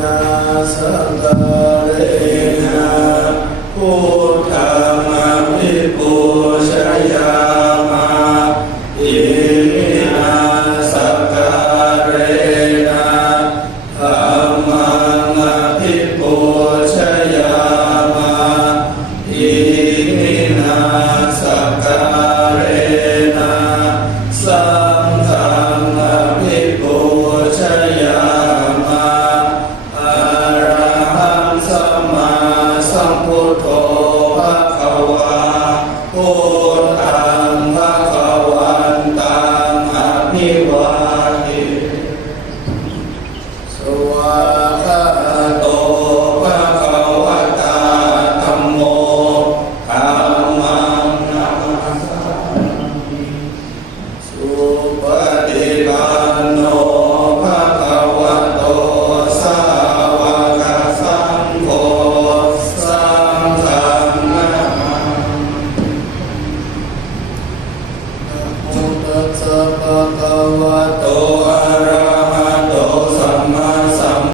นาสังฆเรนะพุทธังอภิปูชยามาอิมินาสังฆเรนะธัมมังอภิปูชยามาอิมินาสังฆเรนะสังฆังอภิปูชยามาอะระหังสัมมาสัมพุทโธภะคะวาพุทธังภะคะวันตังอภิวาเทสวา